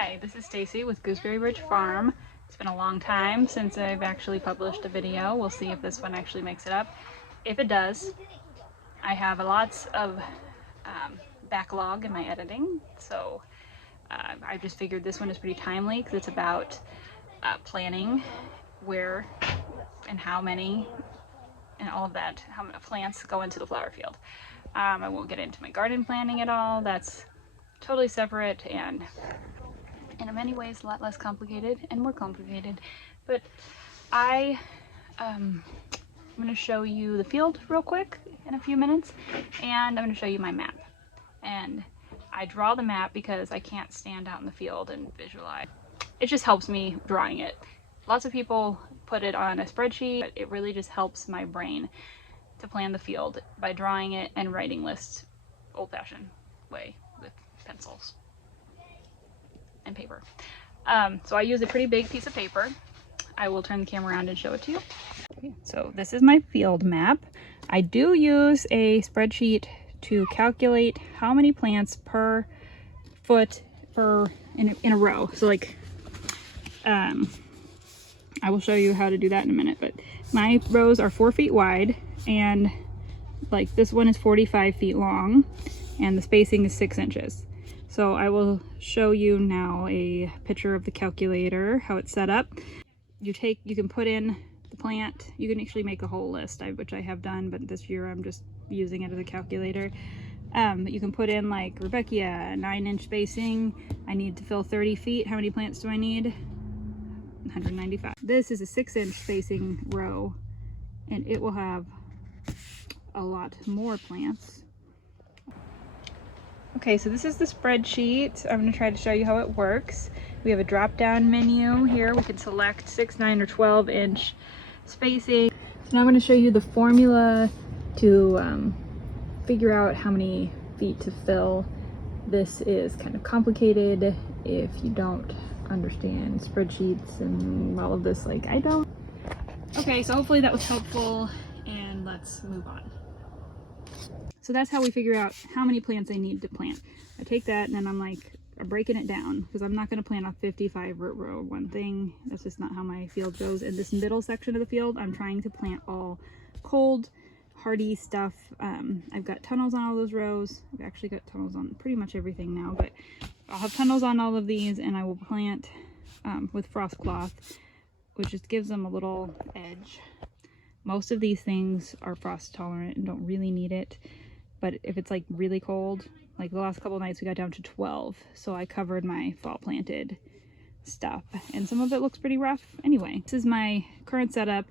Hi, this is Stacy with Gooseberry Bridge Farm. It's been a long time since I've actually published a video. We'll see if this one actually makes it up. If it does, I have lots of backlog in my editing, so I just figured this one is pretty timely because it's about planning where and how many and all of that, how many plants go into the flower field. I won't get into my garden planning at all. That's totally separate and in many ways a lot less complicated and more complicated. But I'm going to show you the field real quick in a few minutes, and I'm going to show you my map. And I draw the map because I can't stand out in the field and visualize. It just helps me drawing it. Lots of people put it on a spreadsheet, but it really just helps my brain to plan the field by drawing it and writing lists old-fashioned way with pencils and paper. So I use a pretty big piece of paper. I will turn the camera around and show it to you. Okay, so this is my field map. I do use a spreadsheet to calculate how many plants per foot in a row. So like, I will show you how to do that in a minute, but my rows are 4 feet wide, and like this one is 45 feet long, and the spacing is 6 inches. So I will show you now a picture of the calculator, how it's set up. You can put in the plant. You can actually make a whole list, which I have done, but this year I'm just using it as a calculator. You can put in like Rebecca, 9-inch spacing. I need to fill 30 feet. How many plants do I need? 195. This is a 6-inch spacing row, and it will have a lot more plants. Okay, so this is the spreadsheet. I'm going to try to show you how it works. We have a drop-down menu here. We can select 6, 9, or 12-inch spacing. So now I'm going to show you the formula to figure out how many feet to fill. This is kind of complicated if you don't understand spreadsheets and all of this like I don't. Okay, so hopefully that was helpful, and let's move on. So that's how we figure out how many plants I need to plant. I take that and then I'm breaking it down because I'm not going to plant a 55 row one thing. That's just not how my field goes. In this middle section of the field, I'm trying to plant all cold, hardy stuff. I've got tunnels on all those rows. I've actually got tunnels on pretty much everything now, but I'll have tunnels on all of these, and I will plant with frost cloth, which just gives them a little edge. Most of these things are frost tolerant and don't really need it. But if it's like really cold, like the last couple of nights we got down to 12, so I covered my fall planted stuff, and some of it looks pretty rough anyway. This is my current setup.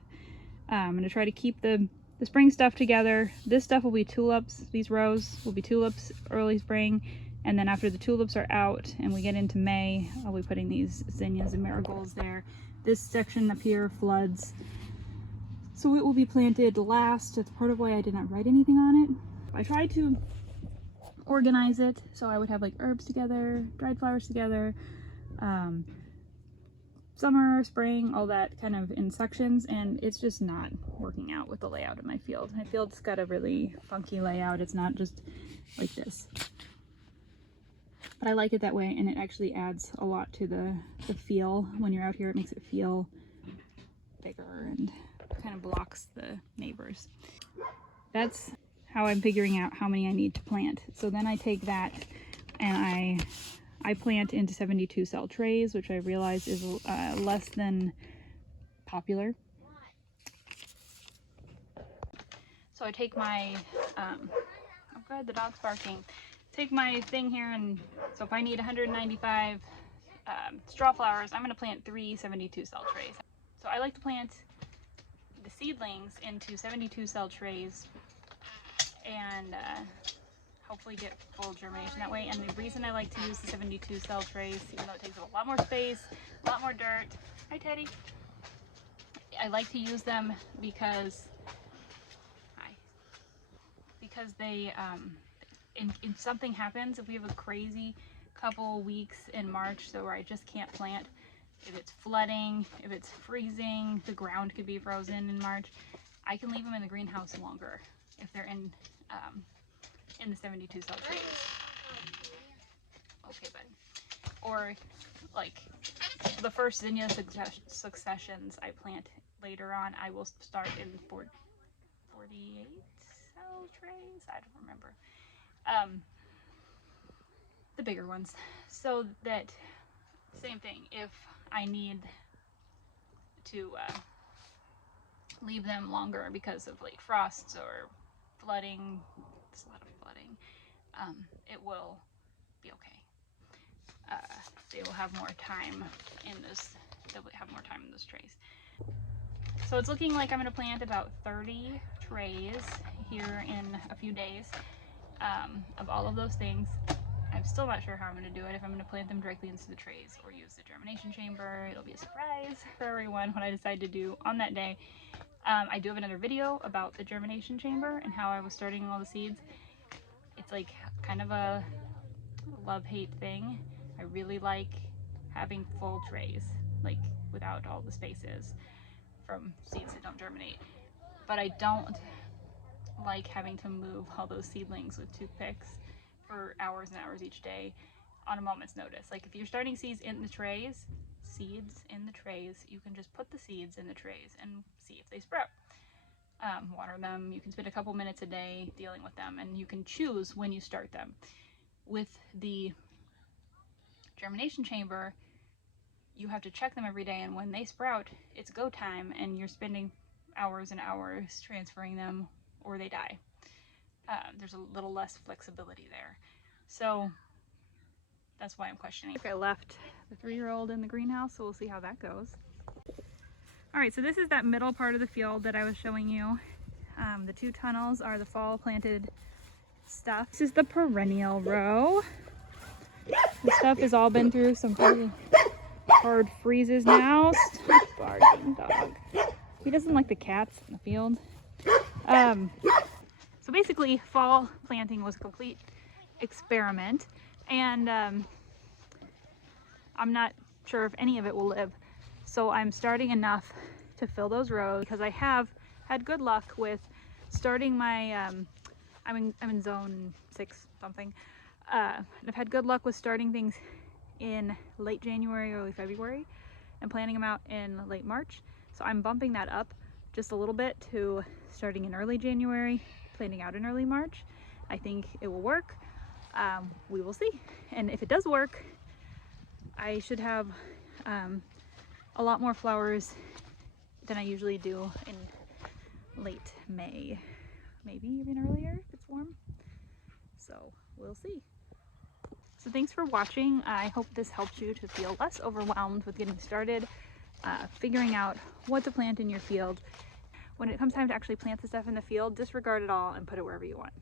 I'm going to try to keep the spring stuff together. This stuff will be tulips. These rows will be tulips early spring, and then after the tulips are out and we get into May, I'll be putting these zinnias and marigolds there. This section up here floods, so it will be planted last. That's part of why I did not write anything on it. I tried to organize it so I would have like herbs together, dried flowers together, summer, spring, all that kind of in sections, and it's just not working out with the layout of my field. My field's got a really funky layout. It's not just like this. But I like it that way, and it actually adds a lot to the feel. When you're out here, it makes it feel bigger and kind of blocks the neighbors. That's how I'm figuring out how many I need to plant. So then I take that and I plant into 72 cell trays, which I realize is less than popular. So I take my, oh god, the dog's barking. Take my thing here, and so if I need 195 straw flowers, I'm going to plant 3 72 cell trays. So I like to plant the seedlings into 72 cell trays and hopefully get full germination that way. And the reason I like to use the 72 cell trays, even though it takes up a lot more space, a lot more dirt. Hi, Teddy. I like to use them because they, if something happens, if we have a crazy couple weeks in March, so where I just can't plant, if it's flooding, if it's freezing, the ground could be frozen in March, I can leave them in the greenhouse longer if they're in the 72 cell trays. Okay, bud. Or like the first zinnia successions I plant later on, I will start in 48 cell trays. I don't remember. The bigger ones, so that same thing, if I need to leave them longer because of late frosts or flooding, there's a lot of flooding, it will be okay. They will have more time in this, they'll have more time in those trays. So it's looking like I'm going to plant about 30 trays here in a few days of all of those things. I'm still not sure how I'm going to do it, if I'm going to plant them directly into the trays or use the germination chamber. It'll be a surprise for everyone what I decide to do on that day. I do have another video about the germination chamber and how I was starting all the seeds. It's like kind of a love-hate thing. I really like having full trays, like without all the spaces from seeds that don't germinate. But I don't like having to move all those seedlings with toothpicks for hours and hours each day on a moment's notice. Like if you're starting seeds in the trays, you can just put the seeds in the trays and see if they sprout. Water them. You can spend a couple minutes a day dealing with them, and you can choose when you start them. With the germination chamber, you have to check them every day, and when they sprout, it's go time, and you're spending hours and hours transferring them or they die. There's a little less flexibility there. So that's why I'm questioning. I left the 3-year-old in the greenhouse, so we'll see how that goes. All right, so this is that middle part of the field that I was showing you. The 2 tunnels are the fall planted stuff. This is the perennial row. This stuff has all been through some pretty hard freezes now. Stop barking, dog. He doesn't like the cats in the field. So basically, fall planting was a complete experiment, and I'm not sure if any of it will live. So I'm starting enough to fill those rows because I have had good luck with starting my, I'm in zone 6 something. I've had good luck with starting things in late January, early February, and planting them out in late March. So I'm bumping that up just a little bit to starting in early January, planting out in early March. I think it will work. We will see. And if it does work, I should have a lot more flowers than I usually do in late May, maybe even earlier if it's warm. So we'll see. So thanks for watching. I hope this helps you to feel less overwhelmed with getting started, figuring out what to plant in your field. When it comes time to actually plant the stuff in the field, disregard it all and put it wherever you want.